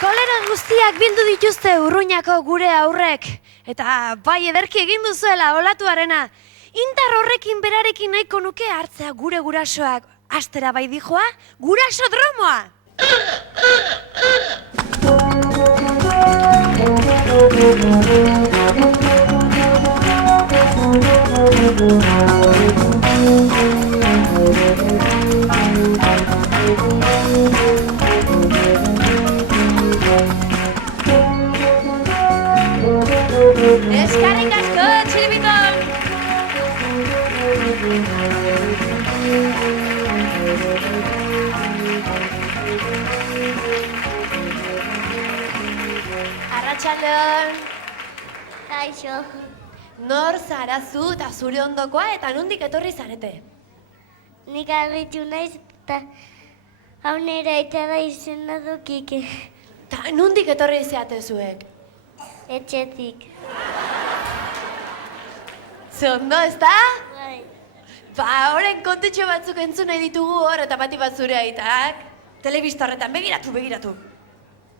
Kolera guztiak bildu dituzte Urruñako gure aurrek. Eta bai ederki egin duzuela olatuarena. Indar horrekin berarekin nahiko nuke hartzea gure gurasoak. Astera bai dijoa, guraso dromoa! Eskerrik asko, txilibiton! Arratsaldeon. Kaixo. Nor zara zu eta zure ondokoa eta nondik etorri zarete? Nik argitu naiz eta hau nire aita da izena du Kike. Ta nondik etorri zeate zuek? Etxetik. Ze ondo, ezta? Bai. Horren kontutxo batzuk entzun nahi ditugu hor eta bati bat zure aitak. Telebista horretan, begiratu.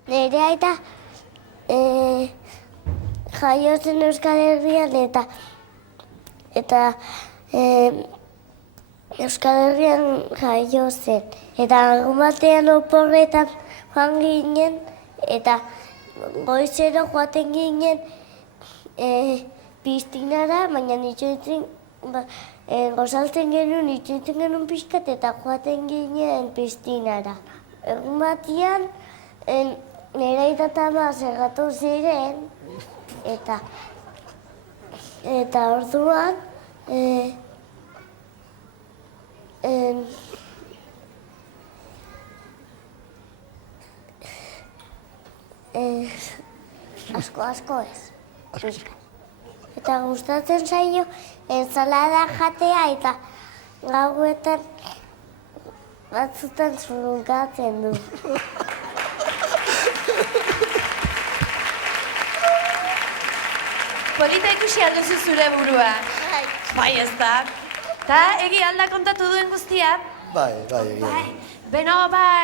Nire aita jaio zen Euskal Herrian eta Euskal Herrian jaio zen. Eta egun batean oporretan joan ginen eta goizero joaten ginen piztinara, baina gozaltzen genuen, itxoitzen genuen pixkat eta joaten ginen piztinara. Egun batean nire aita eta ama zerratu ziren eta orduan asko ez. Eta gustatzen zaio ensalada jatea eta gauetan batzutan zurunkatzen du. Polita ikusi alduzu zure burua. Bai, ez da. Ta egi alda kontatu duen guztia? Bai, egia. Beno,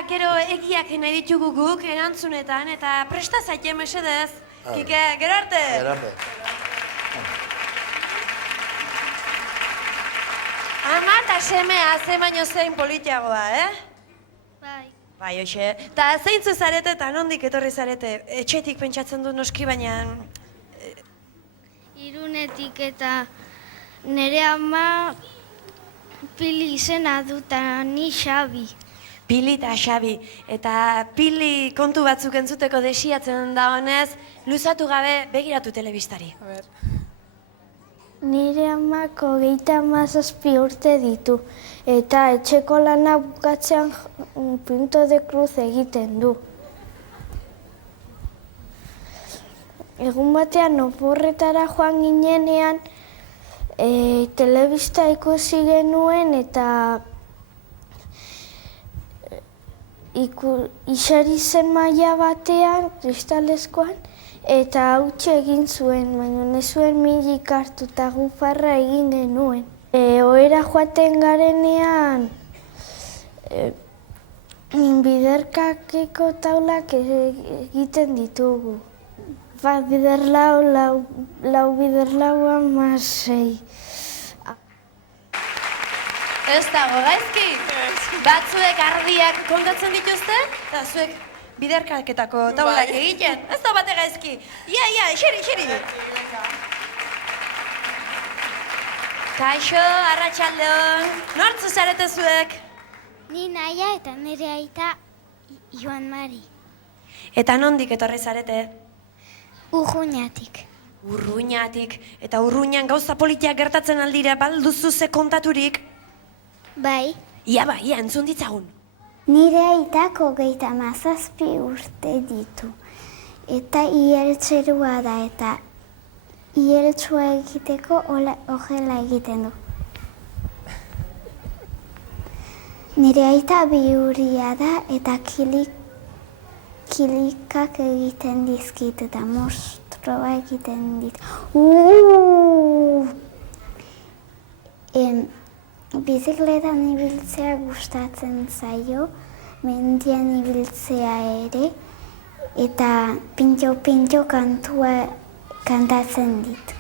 gero egiak nahi ditugu guk erantzunetan eta presta zaite mesedez. Kike, gero arte! Gero arte. Ama eta semea ze baino zein politiagoa, Bai. Bai, hoxe. Ta zeintzu zarete eta nondik etorri zarete? Etxetik pentsatzen du noski, baina... Irunetik eta nire ama Pili izena duta ni Xabi. Pili eta Xabi. Eta Pili kontu batzuk entzuteko desiatzen da honez, luzatu gabe begiratu telebistari. Nire amak 37 urte ditu eta etxeko lana bukatzean punto de cruz egiten du. Egun batean oporretara joan ginenean telebista ikusi genuen eta isari zen maila batean, kristalezkoan, eta hautsi egin zuen, baina ez zuen minik hartu eta gufarra egin genuen. Ohera joaten garenean biderkakeko taulak egiten ditugu. Bider lau bider lau 6. Ez dago, gaizki? Batzuek ardiak kontatzen dituzte, eta zuek biderkaketako taulak egiten. Ez da bate gaizki. Ia, xeri. Kaixo, arratsaldeon. Nortzu zarete zuek? Ni Naia eta nire aita Joan Mari. Eta nondik etorri zarete? Urruñatik. Urruñatik. Eta Urruñan gauza politiak gertatzen aldira, balduzu ze kontaturik? Bai. Ia, entzun ditzagun. Nire aitak 37 urte ditu. Eta ieltzerua da eta ieltzua egiteko horrela egiten du. Nire aita bihuria da eta kilikak egiten dizkit eta mostroa egiten dit. Bizikletan ibiltzea gustatzen zaio, mendian ibiltzea ere, eta pintxo kantua kantatzen ditu.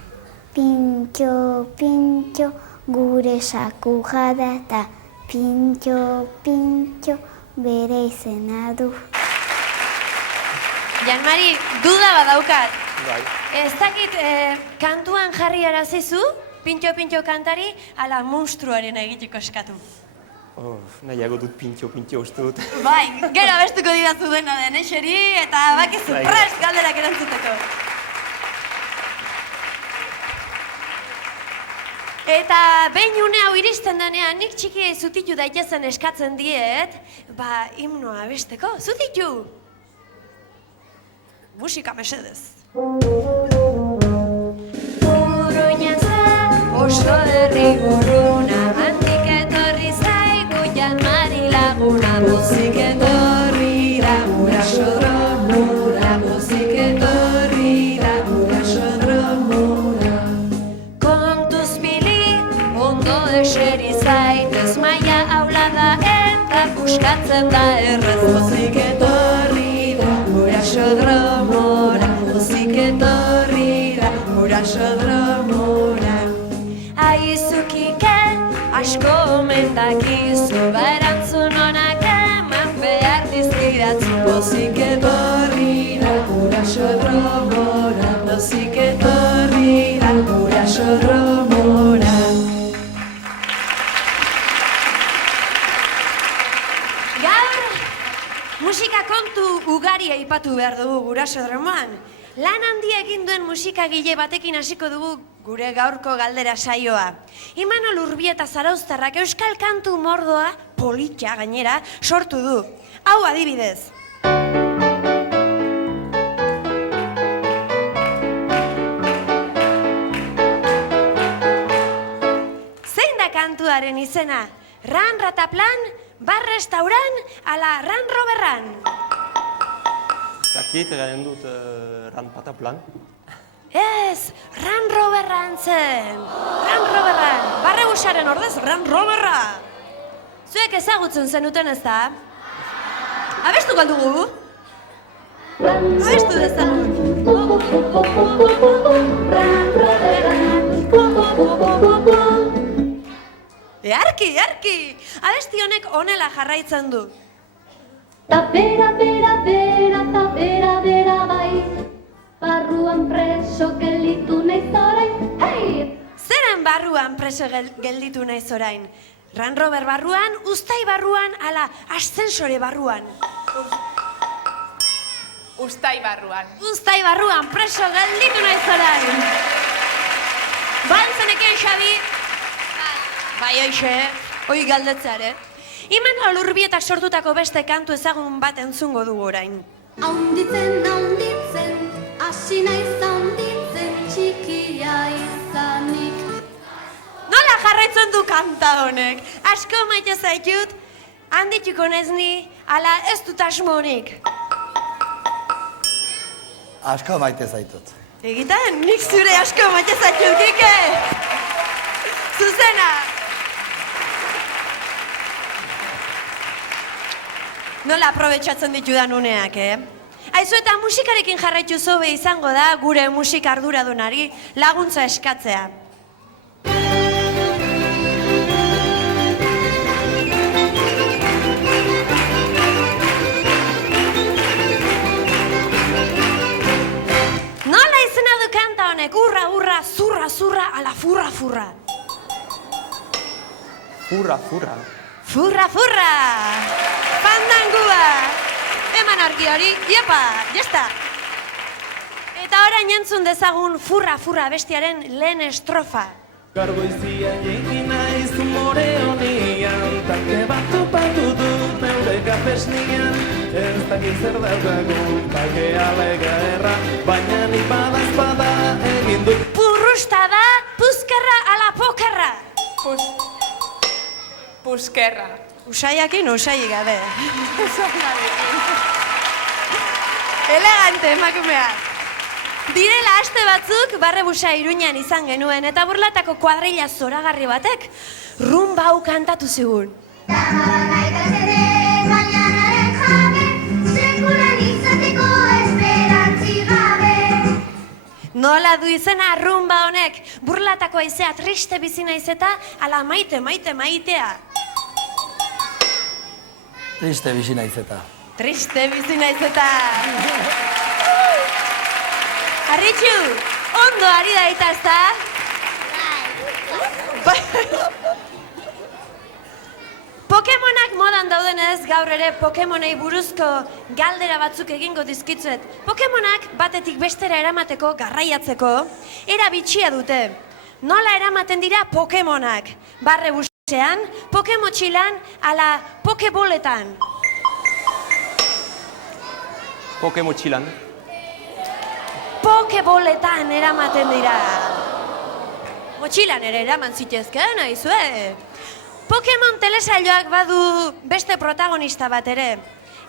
Pintxo, gure saku jada eta pintxo, bere izena du. Janmari, duda badaukat. Bai. Ez dakit kantuan jarri arazizu, pintxo kantari, ala monstruaren egiteko eskatu. Nahiago dut pintxo uste dut. Bai, gero abestuko didazu dena den, eseri, eta bakizu Bai. prest galderak erantzuteko. Eta behin une hau iristen denean, nik txikiei zutitu daitezen eskatzen diet, himnoa abesteko, zutitu! Musika mesedez. Uruñaza, oso herri buruna, handik etorri zaigu Janmari laguna, bozik etorri da gurasodromura, bozik etorri da gurasodromura. Kontuz bili, ondo eseri zaitez, maia aula da eta puskatzen da errez, bozik etorri da gurasodromura, bozik etorri da gurasodromura. Aizukike, asko omendakizu, erantzun honak eman behar dizkidatzu, bozik etorri da gurasodromura, bozik etorri da gurasodromura. Gaur, musika kontu ugari aipatu behar dugu gurasodromoan. Lan handia egin duen musikagile batekin hasiko dugu gure gaurko galdera saioa. Imanol Urbieta Zarauztarrak euskal kantu mordoa, politia gainera, sortu du. Hau adibidez. Zein da kantuaren izena? Ran rataplan, bar restauran, ala ran roberran? Dakit, egaren dut ran pataplan. Ez, ran roberran zen. Ran roberran. Barrebusaren ordez, ran roberra. Zuek ezagutzen zenuten ez da? Abestu galdugu? Abestu dezagun. Ran roberran. Earki. Abesti honek honela jarraitzen du. Ta bera, bai, barruan preso gelditu naiz orain, hei! Zeren barruan preso gelditu naiz orain? Ran Rober barruan, Uztai barruan, ala ascensore barruan. Uztai barruan. Uztai barruan preso gelditu naiz orain. Bantzenekien, Xabi? Bai, hoxe, hoi galdetzeare. Imanol Urbietak sortutako beste kantu ezagun bat entzungo dugu orain. Haunditzen, hasi naiz haunditzen, txikia izanik. Nola jarraitzen du kanta honek? Asko maite zaitut, handituko naiz ni, ala ez dut asmonik. Asko maite zaitut. Egitan, nik zure asko maite zaitut, Kike! Zuzena! Nola aprobetxatzen ditudan uneak, Aizu eta musikarekin jarraitu zobe izango da gure musika arduradunari laguntza eskatzea. Nola izena du kanta honek? Urra, zurra, ala furra. Furra. Furra! Fandangua! Eman argi hori, iepa, jesta! Eta orain entzun dezagun furra bestiaren lehen estrofa. Gargoizian egin naiz umore honian, tarte bat topatu dut neure kafesnian. Ez dakit zer daukagun, bakea legerra, baina nik badazpada egin dut. Purrusta da, puzkerra ala pokerra. Puskerra. Usaiakin usai gabe. Elegante, emakumea. Direla aste batzuk Barrebusa Iruñan izan genuen eta Burlatako kuadrilla zoragarri batek rumba hau kantatu zigun. Sekulan izateko ez Nola du izena rumba honek? Burlatako aizea triste bizi naiz eta ala maitea. Triste bizi naiz eta. Triste bizi naiz eta. Arritxu, ondo ari da eta ezta? Pokemonak modan daudenez, gaur ere Pokemonei buruzko galdera batzuk egingo dizkitzuet. Pokemonak batetik bestera eramateko, garraiatzeko, era bitxia dute. Nola eramaten dira Pokemonak? Barre busean, Pokemotxilan, ala Pokeboletan. Pokemotxilan. Pokeboletan eramaten dira. Motxilan ere eraman zitezken, aizue. Pokemon telesailoak badu beste protagonista bat ere.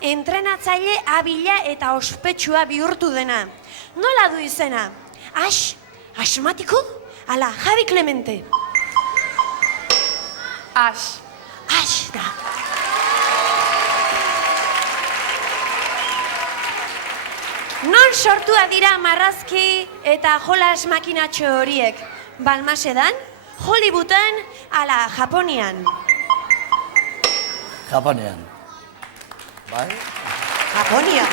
Entrenatzaile abila eta ospetsua bihurtu dena. Nola du izena? Ash? Asmatiko? Ala, Javi Clemente. Ash. Ash da. Non sortua dira marrazki eta jolas makinatxo horiek? Balmasedan, Hollywooden, ala Japonian. Japonean. Bai? Japonian.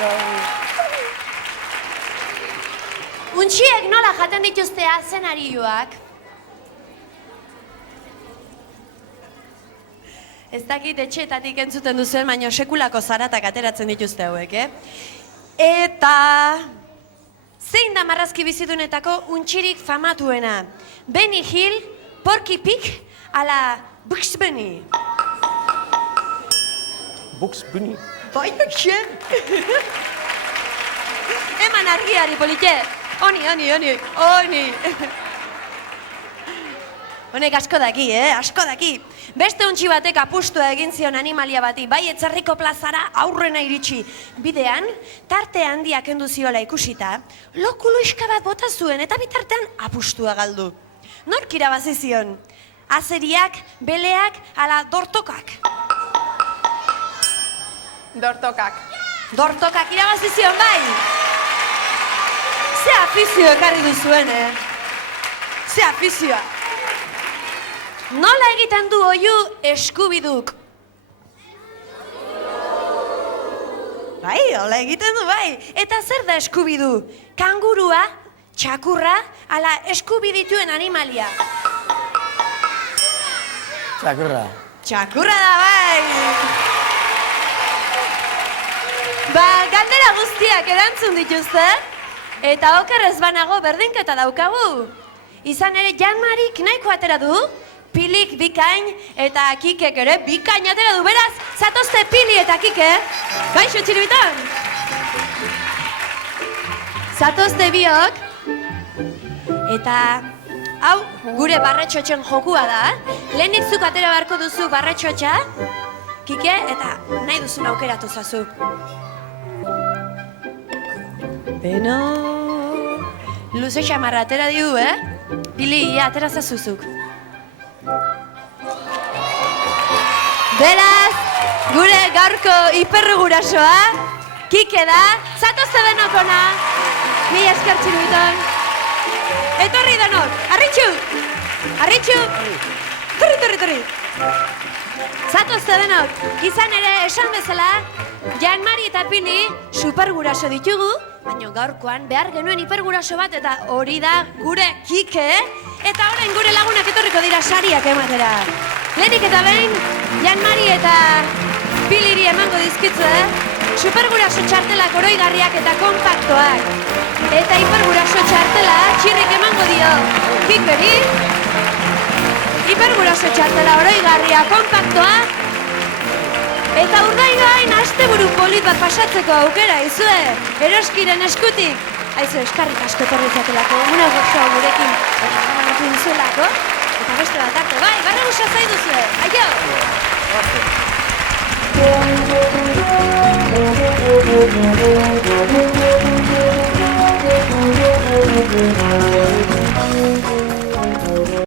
No. Untxiek nola jaten dituzte zenarioak? Ez dakit etxeetatik entzuten duzuen, baina sekulako zaratak ateratzen dituzte hauek, Eta... zein da marrazki bizidunetako untxirik famatuena? Benny Hill, Porky Pig, ala Bugs Bunny. Bugs Bunny. Bai, xen! Eman argiari, polite! Oni! Honek asko daki, asko daki. Beste untxi batek apustua egin zion animalia bati, bai Etzerriko plazara aurrena iritsi. Bidean, tarte handiak kendu ziola ikusita, lokuluiska bat bota zuen eta bitartean apustua galdu. Nork irabazi zion? Azeriak, beleak, ala dortokak. Dortokak. Dortokak irabazi zion, bai! Ze afizio ekarri duzuen, Ze afizioa. Nola egiten du oihu Eskubiduk? Bai, hola egiten du, bai. Eta zer da Eskubidu? Kangurua, txakurra, ala eskubidituen animalia. Txakurra. Txakurra da, bai! Ba, galdera guztiak erantzun dituzte, eta okerrez banago berdinketa daukagu. Izan ere, Jan Marik nahiko atera du, Pilik bikain eta Kikek ere bikain atera du, beraz, zatozte Pili eta Kike, gaixo txiribitan? Zatozte biok, eta hau gure barretxotxen jokua da, lehenik zuk atera beharko duzu barretxotxa, Kike, eta nahi duzun aukeratu zazu. Beno, luze xamarra atera diu, Pili, atera zazuzuk. Beraz, gure gaurko hiperru gurasoa, Kike da, zatozte denok ona, mi esker txirubiton. Etorri denok, arritxu, torri. Zatozte denok, izan ere esan bezala, Jan Mari eta Pili superguraso ditugu, baina gaurkoan behar genuen hiperguraso bat eta hori da gure Kike, eta orain gure lagunak etorriko dira sariak ematera. Lehenik eta behin, Jan Mari eta Piliri emango dizkitzu, superguraso txartelak oroigarriak eta kompaktoak. Eta hiperguraso txartela txirrik emango dio Kikeri. Hiperguraso txartela oroigarria kompaktoa. Eta urdaigain asteburu polit bat pasatzeko aukera, izue, eroskiren eskutik. Aizu, eskarrik asko etorri zatelako, una gozoa gurekin, eta dizuelako, eta beste bat arte, bai, barra!